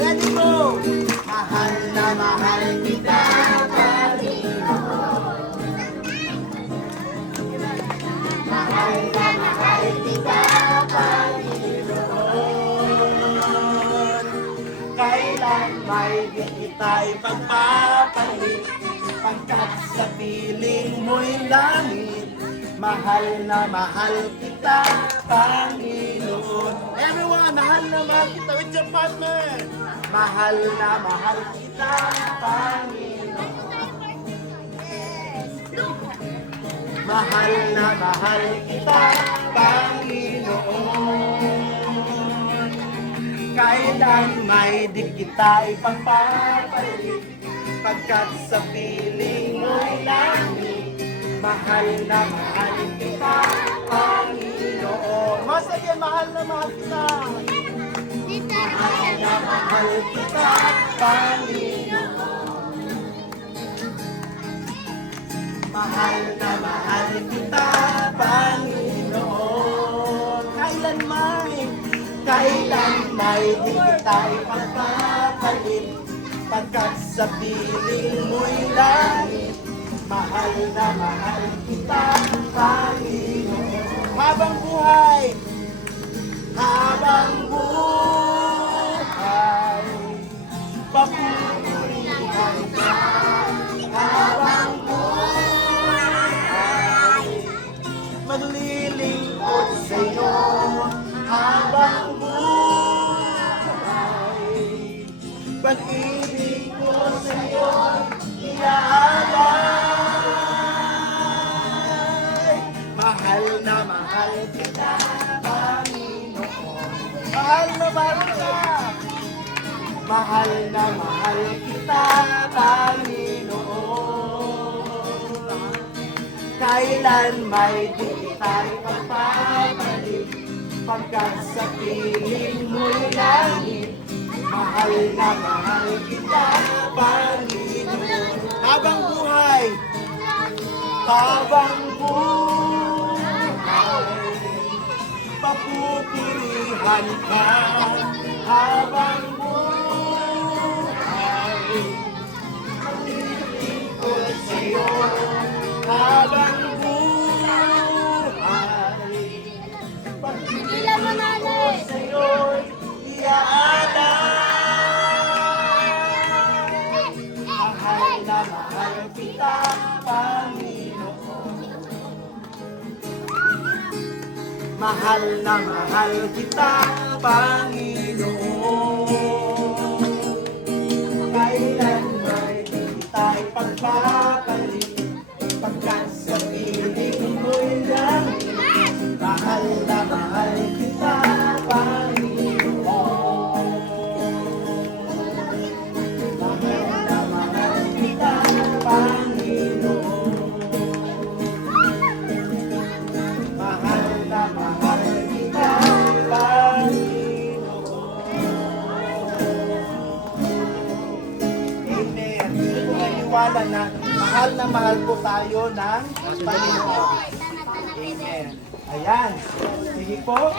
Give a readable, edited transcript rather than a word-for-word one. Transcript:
Ready mo! Mahal na mahal kita, Panginoon. Mahal na mahal kita, Panginoon. Kailan may di kita'y pagpapalit, pagkat sa piling mo'y langit. Mahal na mahal kita, Panginoon. Everyone, mahal na mahal kita with your partner. Mahal na mahal kita, Panginoon. Mahal na mahal kita, Panginoon. Kailan may di kita ipagpapalit, pagkat sa piling mo'y langit. Mahal na mahal kita, Panginoon. Mas again, mahal na mahal kita. Mahal na mahal kita, Panginoon. Mahal na mahal kita, Panginoon. Kailan may di kita ipagpapalit, pagkat sa piling mo'y langit. Mahal na mahal kita, Panginoon. Habang buhay, papupurihan ka. Habang buhay, maglilingkod sa'yo. Habang buhay, pag-ibig ko sa'yo iaalay. Mahal na mahal kita, Panginoon. Mahal na mahal kita. Mahal na mahal kita, Panginoon. Kailan may di kita ipagpapalit, pagkat sa piling mo'y langit. Mahal na mahal kita, Panginoon. Habang buhay, papupurihan ka. Habang buhay, maglilingkod sa'yo. Habang buhay, pag-ibig ko sa'yo'y iaalay. Mahal na mahal kita, Panginoon. Mahal na mahal kita, Panginoon. Kailan may di tayo pagpapalit, pagkat sa piling mo'y langit. Mahal na mahal kita, Panginoon. Mahal na mahal kita, Panginoon. Mahal na mahal kita, Panginoon. Amen. Hindi ko naniwala na mahal po tayo ng Panginoon. Amen. Ayan. Sige po.